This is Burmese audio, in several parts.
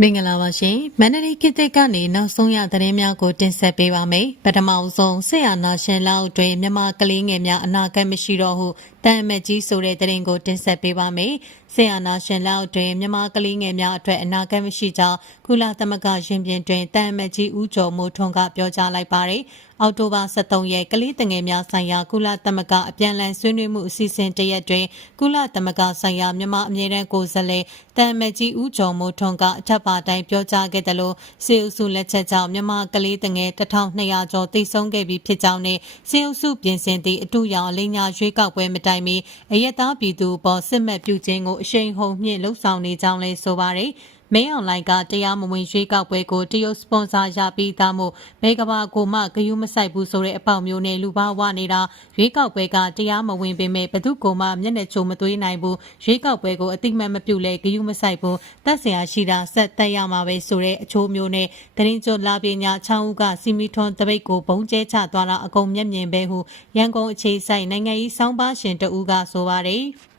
မင်္ဂလာပါရှင်မန္တလေးခေတ်သစ်ကနေနောက်ဆုံးရသတင်းများကိုတင်ဆက်ပေးပါမယ်ပထမအဆုံးဆေးရနာရှင်လောက်တွင်မြန်မာကလေးငယ်များအနာဂတ်မရှိတော့ဟု တန်အမတ်ကြီးဆိုတဲ့သတင်းကိုတင်ဆက်ပေးပါမယ်ဆေးရနာရှင်လောက်တွင်မြန်မာကလေးငယ်များအတွက်အနာဂတ်မရှိကြောင်းကုလသမဂ္ဂရင်ပြင်တွင်တန်အမတ်ကြီးဦးကျော်မိုးထွန်းကပြောကြားလိုက်ပါတယ်အောက်တိုဘာ23ရက်ကလေးတငယ်များဆိုင်ရာကုလသမဂ္ဂအပြန်အလှန်ဆွေးနွေးမှုအစီအစဉ်တရက်တွင်ကုလသမဂ္ဂဆိုင်ရာမြန်မာအမြဲတမ်းကိုယ်စားလှယ်တန်မကြီးဦးကျော်မိုးထွန်းကအထက်ပါတိုင်းပြောကြားခဲ့တယ်လို့စေအုပ်စုလက်ချက်ကြောင့်မြန်မာကလေးတငယ်1200ကျော်တိတ်ဆုံးခဲ့ပြီးဖြစ်ကြောင်းနဲ့စေအုပ်စုပြင်ဆင်သည့်အတူရောင်အလိညာရွေးကောက်ပွဲမတိုင်မီအယက်သားပြည်သူပေါ်စစ်မှတ်ပြုခြင်းကိုအရှိန်ဟုန်မြင့်လှုပ်ဆောင်နေကြောင်းလည်းဆိုပါတယ်။ မင်းအောင်လိုင်ကတရားမဝင်ရွေးကောက်ပွဲကိုတရုတ်စပွန်ဆာရပြီးသားမို့ဘေကဘာကိုမှဂယုမဆိုင်ဘူးဆိုတဲ့အပေါက်မျိုးနဲ့လူပါဝနေတာရွေးကောက်ပွဲကတရားမဝင်ပေမဲ့ဘသူကမှမျက်နှာချိုမသွေးနိုင်ဘူးရွေးကောက်ပွဲကိုအတိမတ်မပြုလဲဂယုမဆိုင်ဘူးတက်ဆရာရှိတာဆက်တက်ရမှာပဲဆိုတဲ့အချိုးမျိုးနဲ့တရင်ကျော်လာပညာချောင်းဦးကစီမီထွန်တပိတ်ကိုဘုံကျဲချသွားတာအကုန်မျက်မြင်ပဲဟုရန်ကုန်အခြေဆိုင်နိုင်ငံရေးစောင်းပါရှင်တဦးကဆိုပါတယ်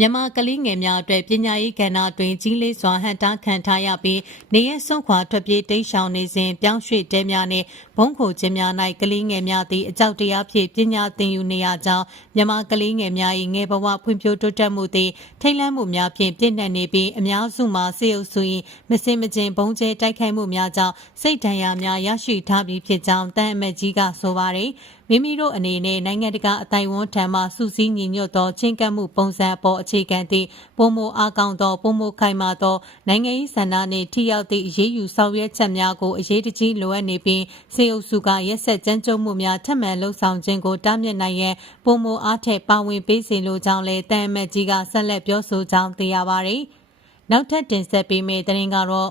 မြန်မာကလေးငယ်များအတွက်ပညာရေးကဏ္ဍတွင်ကြီးလေးစွာဟန်တာခံထားရပြီးနေရဆုံးခွာထွက်ပြေးတိမ်းရှောင်နေစဉ်ပြောင်းရွှေ့တဲများနှင့်ဘုံခိုခြင်းများ၌ကလေးငယ်များသည်အကြောက်တရားဖြင့်ပညာသင်ယူနေရကြောင်းမြန်မာကလေးငယ်များ၏ငယ်ဘဝဖွံ့ဖြိုးတိုးတက်မှုသည်ထိတ်လန့်မှုများဖြင့်ပြည့်နှက်နေပြီးအများစုမှာစေအုပ်စု၏မစင်မကျင်ဘုံကျဲတိုက်ခိုက်မှုများကြောင့်စိတ်ဒဏ်ရာများရရှိထားပြီးဖြစ်ကြောင်းတန်အမတ်ကြီးကဆိုပါရယ် မိမိတို့အနေနဲ့နိုင်ငံတကာအတိုင်းဝန်ထံမှစူးစီးညီညွတ်သောချင်းကပ်မှုပုံစံအပေါ်အခြေခံသည့်ပုံမအားကောင်းသောပုံမခိုင်မာသောနိုင်ငံရေးစံနာနှင့်ထိရောက်သည့်အရေးယူဆောင်ရွက်ချက်များကိုအရေးတကြီးလိုအပ်နေပြီးစေအုပ်စုကရက်ဆက်ကြမ်းကြုတ်မှုများထပ်မံလှုံ့ဆော်ခြင်းကိုတားမြစ်နိုင်ရန်ပုံမအားထက်ပါဝင်ပေးစေလိုကြောင်းလည်းတန်အမတ်ကြီးကဆက်လက်ပြောဆိုကြောင်းသိရပါသည်နောက်ထပ်တင်ဆက်ပေးမယ့်သတင်းကတော့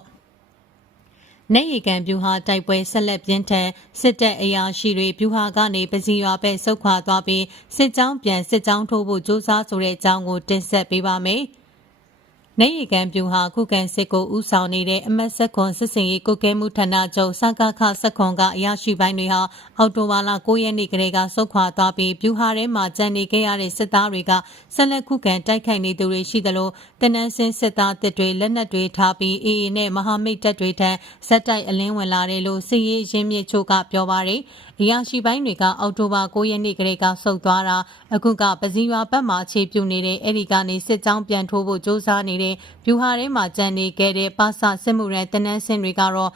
နေရီကန်ဗျူဟာတိုက်ပွဲဆက်လက်ပြင်းထန်စစ်တပ်အရာရှိတွေဗျူဟာကနေပစီရွာဘက်ဆုတ်ခွာသွားပြီးစစ်ကြောင်းပြန်စစ်ကြောင်းထိုးဖို့ကြိုးစားဆိုတဲ့အကြောင်းကိုတင်ဆက်ပေးပါမယ်။ နေရီကန်ပြူဟာခုခံစစ်ကိုဥဆောင်နေတဲ့အမတ်ဆက်ခွန်စစ်စင်ရေးကုကဲမှုဌာနချုပ်စကခဆက်ခွန်ကအရာရှိပိုင်းတွေဟာအော်တိုဝါလာ9ရက်နေ့ကလေးကစုခွာသွားပြီးပြူဟာထဲမှာကြံနေခဲ့ရတဲ့စစ်သားတွေကဆက်လက်ခုခံတိုက်ခိုက်နေသူတွေရှိသလိုတနန်းစင်းစစ်သားတစ်တွေလက်နက်တွေထားပြီးအေအေနဲ့မဟာမိတ်တပ်တွေထံဇက်တိုက်အလင်းဝင်လာတယ်လို့စစ်ရေးရင်းမြစ်ချို့ကပြောပါရယ် အရာရှိပိုင်းတွေကအောက်တိုဘာ9ရက်နေ့ကလေးကဆုတ်သွားတာအခုကပစည်းရွာဘက်မှာအခြေပြုနေတဲ့အဲ့ဒီကနေစစ်ကြောင်းပြန်ထိုးဖို့စ조사နေတဲ့ဗျူဟာထဲမှာကြံနေခဲ့တဲ့ပါစစစ်မှုရန်တနန်းစင်တွေကတော့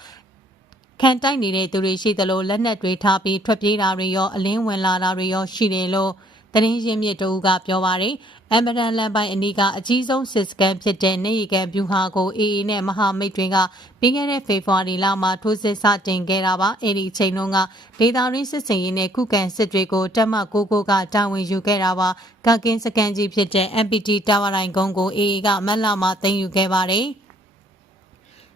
ခံတိုက်နေတဲ့သူတွေရှိသလိုလက်နက်တွေထားပြီးထွက်ပြေးတာတွေရောအလင်းဝင်လာတာတွေရောရှိတယ်လို့တရင်ရင်းမြစ်တူကပြောပါတယ် အမ်ဘရန်လန်ပိုင်းအနီးကအကြီးဆုံးစစ်စကန်ဖြစ်တဲ့နေရီကန်ဗျူဟာကိုအေအေနဲ့မဟာမိတ်တွေကပြီးခဲ့တဲ့ဖေဖော်ဝါရီလမှာထိုးစစ်စတင်ခဲ့တာပါအဲ့ဒီအချိန်တုန်းကဒေတာရင်းစစ်စင်ရေးနဲ့ခုခံစစ်တွေကိုတက်မကိုကိုကတာဝန်ယူခဲ့တာပါကကင်းစကန်ကြီးဖြစ်တဲ့ MPT တာဝရိုင်ကုန်းကိုအေအေကမက်လာမှာတင်ယူခဲ့ပါတယ်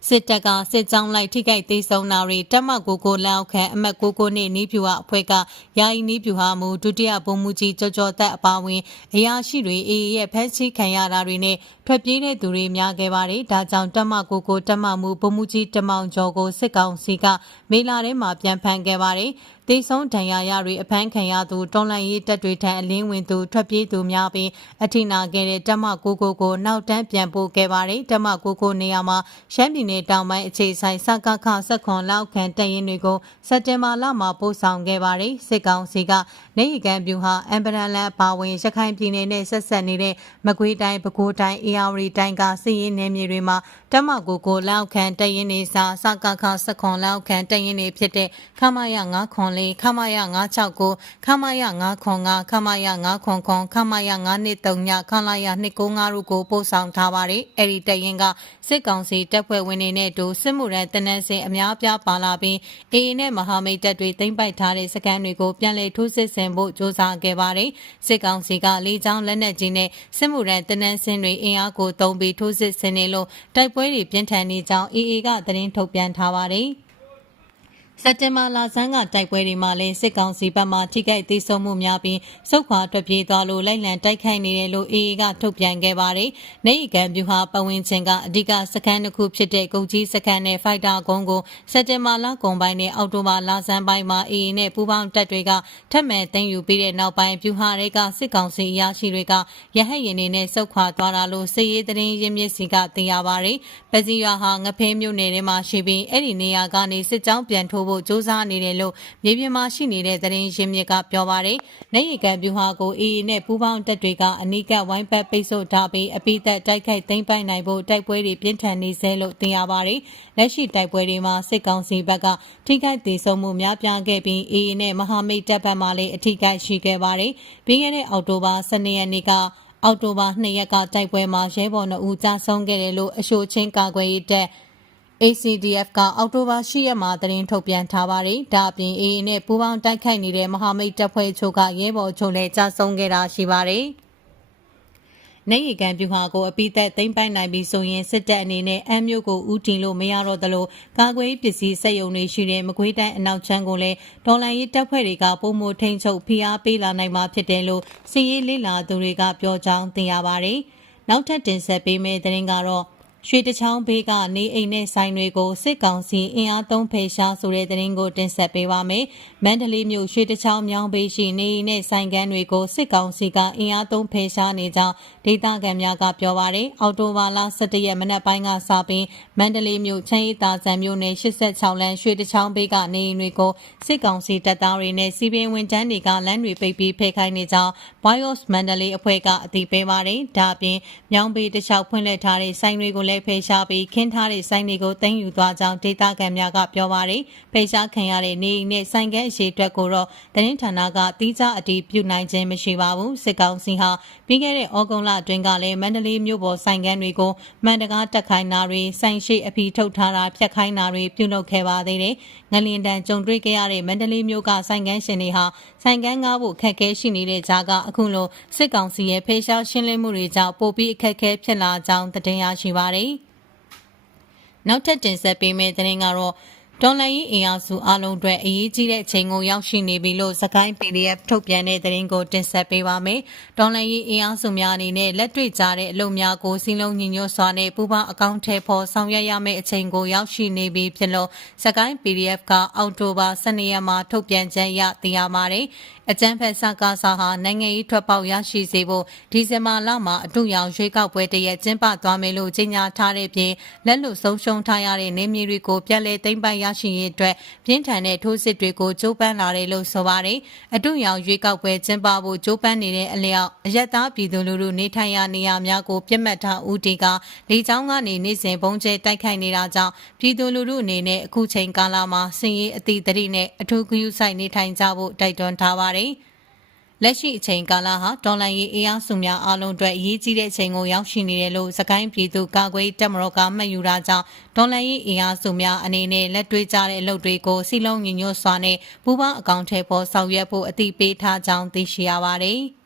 စစ်တပ်ကစစ်ကြောင်းလိုက်ထိခိုက်သေးဆုံးတာတွေတက်မကိုကိုလက်အောက်ခံအမတ်ကိုကိုနဲ့နီးပြူဟာအဖွဲ့ကယာယီနီးပြူဟာမူဒုတိယဗိုလ်မှူးကြီးကြောကြောသက်အပါဝင်အရာရှိတွေအေအေရဲ့ဖက်ချိခံရတာတွေနဲ့ထွက်ပြေးတဲ့သူတွေများခဲ့ပါတယ်ဒါကြောင့်တက်မကိုကိုတက်မမှုဗိုလ်မှူးကြီးတမောင်ကျော်ကိုစစ်ကောင်စီကမေလာထဲမှာပြန်ဖမ်းခဲ့ပါတယ် တေဆုံးဒဏ်ရာရတွေအဖမ်းခံရသူတော်လန်ရေးတပ်တွေထံအလင်းဝင်သူထွက်ပြေးသူများပြီးအထိနာခဲ့တဲ့တမကိုကိုကိုနောက်တန်းပြန်ပို့ခဲ့ပါတယ်တမကိုကိုနေရာမှာရှမ်းပြည်နယ်တောင်ပိုင်းအခြေဆိုင်စကခဆက်ခွန်လောက်ခံတရင်တွေကိုစက်တင်ဘာလမှာပို့ဆောင်ခဲ့ပါတယ်စစ်ကောင်စီကနေရီကန်ပြူဟာအမ်ဘရန်လန်ပါဝင်ရခိုင်ပြည်နယ်နဲ့ဆက်ဆက်နေတဲ့မကွေးတိုင်းပဲခူးတိုင်းအေယာဝတီတိုင်းကစစ်ရေးနယ်မြေတွေမှာတမကိုကိုလောက်ခံတရင်နေစာစကခဆက်ခွန်လောက်ခံတရင်နေဖြစ်တဲ့ခမရ9ခွန်4ခမရ969ခမရ905ခမရ900ခမရ923ခလာရ295တို့ကိုပို့ဆောင်ထားပါတယ်အဲ့ဒီတရင်ကစစ်ကောင်စီတပ်ဖွဲ့ဝင်တွေနဲ့အတူစစ်မှုရန်တနန်းစင်အများပြားပါလာပြီးအေအေနဲ့မဟာမိတ်တပ်တွေသိမ်းပိုက်ထားတဲ့စကန်တွေကိုပြန်လည်ထိုးစစ်ဆင်ဖို့ကြိုးစားခဲ့ပါတယ်စစ်ကောင်စီကလေကြောင်းလက်နက်ကြီးနဲ့စစ်မှုရန်တနန်းစင်တွေအင်အားကိုတုံးပြီးထိုးစစ်ဆင်နေလို့တိုက်ပွဲတွေပြင်းထန်နေကြောင်းအေအေကသတင်းထုတ်ပြန်ထားပါတယ် စက်တင်ဘာလဆန်းကတိုက်ပွဲတွေမှာလည်းစစ်ကောင်စီဘက်မှထိခိုက်သေးဆုံးမှုများပြီးစုခွာထွက်ပြေးသွားလို့လိုက်လံတိုက်ခိုက်နေတယ်လို့အေအေကထုတ်ပြန်ခဲ့ပါတယ်။နေရီကန်ဗျူဟာပဝင်းချင်းကအဓိကစခန်းတစ်ခုဖြစ်တဲ့ကုတ်ကြီးစခန်းနဲ့ဖိုက်တာကုန်းကိုစက်တင်ဘာလကုန်ပိုင်းနဲ့အောက်တိုဘာလဆန်းပိုင်းမှာအေအေနဲ့ပူးပေါင်းတပ်တွေကထပ်မံသိမ်းယူပြီးတဲ့နောက်ပိုင်းဗျူဟာတွေကစစ်ကောင်စီအရာရှိတွေကရဟတ်ရင်တွေနဲ့စုခွာသွားတာလို့စစ်ရေးသတင်းရင်းမြစ်စီကသိရပါတယ်။ပစီရွာဟာငဖဲမြို့နယ်ထဲမှာရှိပြီးအဲ့ဒီနေရာကနေစစ်ကြောင်းပြန်ထိုးဖို့စ조사နေတယ်လို့မြေပြင်မှာရှိနေတဲ့သတင်းရင်းမြစ်ကပြောပါတယ်။နိုင်ရီကန်ဗျူဟာကိုအေအေနဲ့ပူးပေါင်းတပ်တွေကအနီးကပ်ဝိုင်းပတ်ပိတ်ဆို့ထားပြီးအပိသက်တိုက်ခိုက်သိမ်းပိုက်နိုင်ဖို့တိုက်ပွဲတွေပြင်းထန်နေစေလို့သိရပါတယ်။လက်ရှိတိုက်ပွဲတွေမှာစစ်ကောင်စီဘက်ကထိခိုက်ဒေဆုံးမှုများပြားခဲ့ပြီးအေအေနဲ့မဟာမိတ်တပ်ဘက်မှလည်းအထိခိုက်ရှိခဲ့ပါတယ်။ပြီးခဲ့တဲ့အောက်တိုဘာ12ရက်နေ့ကအောက်တိုဘာ2ရက်ကတိုက်ပွဲမှာရဲဘော်2ဦးကြာဆုံးခဲ့တယ်လို့အရှိုချင်းကာကွယ်ရေးတပ် ACDF ကအောက်တိုဘာ10ရက်မှာသတင်းထုတ်ပြန်ထားပါတယ်။ဒါအပြင် AA နဲ့ပူးပေါင်းတိုက်ခိုက်နေတဲ့မဟာမိတ်တပ်ဖွဲ့ချို့ကရဲဘော်ချို့လည်းကြာဆုံးခဲ့တာရှိပါတယ်။နေရီကန်ပြူဟာကိုအပိသက်သိမ့်ပိုက်နိုင်ပြီးဆိုရင်စစ်တပ်အနေနဲ့အမ်းမြို့ကိုဥတီလို့မရတော့သလိုကာကွယ်ပစ္စည်းစက်ယုံတွေရှိတဲ့မကွေးတိုင်းအနောက်ချမ်းကိုလည်းဒေါ်လာရေးတပ်ဖွဲ့တွေကပုံမထိန်ချုပ်ဖိအားပေးလာနိုင်မှာဖြစ်တယ်လို့စီရေးလေးလာသူတွေကပြောကြောင်းသိရပါတယ်။နောက်ထပ်တင်ဆက်ပေးမယ့်သတင်းကတော့ ရွှေတချောင်းဘေးကနေအိမ်နဲ့ဆိုင်တွေကိုစစ်ကောင်စီအင်အားသုံးဖယ်ရှားဆိုတဲ့သတင်းကိုတင်ဆက်ပေးပါမယ်။မန္တလေးမြို့ရွှေတချောင်းမြောင်းဘေးရှိနေအိမ်နဲ့ဆိုင်ကန်းတွေကိုစစ်ကောင်စီကအင်အားသုံးဖယ်ရှားနေကြောင်းဒေသခံများကပြောပါရယ်။အော်တိုဘာလ17ရက်မနက်ပိုင်းကစပြီးမန္တလေးမြို့ချမ်းရီတာဆန်မြို့နယ်86လမ်းရွှေတချောင်းဘေးကနေအိမ်တွေကိုစစ်ကောင်စီတပ်သားတွေနဲ့စီပင်ဝန်ထမ်းတွေကလမ်းတွေပိတ်ပြီးဖယ်ခိုင်းနေကြောင်း Bios မန္တလေးအဖွဲ့ကအသိပေးပါရယ်။ဒါအပြင်မြောင်းဘေးတစ်လျှောက်ဖွင့်လှစ်ထားတဲ့ဆိုင်တွေကိုလည်းလည်းဖေရှားပြီးခင်းထားတဲ့ဆိုင်တွေကိုတင်ယူသွားကြောင်းဒေတာကန်များကပြောပါရယ်ဖေရှားခံရတဲ့နေအိမ်နဲ့ဆိုင်ကဲအရှိအတွက်ကိုတော့သတင်းဌာနကတီးခြားအတည်ပြုနိုင်ခြင်းမရှိပါဘူးစစ်ကောင်စီဟာပြီးခဲ့တဲ့ဩဂုတ်လအတွင်းကလည်းမန္တလေးမြို့ပေါ်ဆိုင်ကန်းတွေကိုမှန်တကားတက်ခိုင်းတာတွေဆိုင်ရှိအဖီထုတ်ထားတာဖြတ်ခိုင်းတာတွေပြုလုပ်ခဲ့ပါသေးတယ်ငလင်တန်ကြုံတွေ့ခဲ့ရတဲ့မန္တလေးမြို့ကဆိုင်ကန်းရှင်တွေဟာဆိုင်ကန်းကားဖို့ခက်ခဲရှိနေတဲ့ကြားကအခုလိုစစ်ကောင်စီရဲ့ဖေရှားရှင်းလင်းမှုတွေကြောင့်ပိုပြီးအခက်အခဲဖြစ်လာကြောင်းသတင်းရရှိပါတယ် နောက်ထပ်တင်ဆက်ပေးမယ့်သတင်းကတော့ဒေါ်လာရေးအင်အားစုအလုံးအတွက်အရေးကြီးတဲ့အချိန်ကိုရောက်ရှိနေပြီလို့စကိုင်း PDF ထုတ်ပြန်တဲ့သတင်းကိုတင်ဆက်ပေးပါမယ်။ဒေါ်လာရေးအင်အားစုများအနေနဲ့လက်တွေ့ကြတဲ့အလုပ်များကိုစီလုံးညီညွတ်စွာနဲ့ပူးပေါင်းအကောင့်ထဲပေါ်ဆောင်ရွက်ရမယ့်အချိန်ကိုရောက်ရှိနေပြီဖြစ်လို့စကိုင်း PDF ကအောက်တိုဘာ12ရက်မှာထုတ်ပြန်ချက်ရသိရပါတယ်။အကြမ်းဖက်စကားစာဟာနိုင်ငံရေးထွက်ပေါက်ရရှိစေဖို့ဒီဇင်ဘာလမှာအထူးရောင်ရွေးကောက်ပွဲတရက်ကျင်းပသွားမယ်လို့ကြေညာထားတဲ့ပြင်လက်လွတ်ဆုံးရှုံးထားရတဲ့နေမြေတွေကိုပြည်လဲသိမ်းပိုက်ရရှိရေးအတွက်ပြင်းထန်တဲ့ထိုးစစ်တွေကိုကြိုးပမ်းလာတယ်လို့ဆိုပါတယ်။အထူးရောင်ရွေးကောက်ပွဲကျင်းပဖို့ကြိုးပမ်းနေတဲ့အလျောက်အရက်သားပြည်သူလူထုနေထိုင်ရာနေရာများကိုပြစ်မှတ်ထားဦးတီကလေကြောင်းကနေနေစဉ်ပုံကျဲတိုက်ခိုက်နေတာကြောင့်ပြည်သူလူထုအနေနဲ့အခုချိန်ကာလမှာစင်ရေးအသီးသတိနဲ့အထူးဂရုစိုက်နေထိုင်ကြဖို့တိုက်တွန်းထားပါတယ်။လက်ရှိအချိန်ကာလဟာဒေါ်လာရေးအင်အားစုများအလုံးအတွက်အရေးကြီးတဲ့အချိန်ကိုရောက်ရှိနေတယ်လို့စကိုင်းပြည်သူကာကွယ်တပ်မတော်ကမှတ်ယူတာကြောင့်ဒေါ်လာရေးအင်အားစုများအနေနဲ့လက်တွေ့ကြတဲ့အလုပ်တွေကိုစီလုံးညီညွတ်စွာနဲ့ပူးပေါင်းအကောင့်ထဲပေါ်ဆောင်ရွက်ဖို့အသိပေးထားကြောင်းသိရှိရပါတယ်။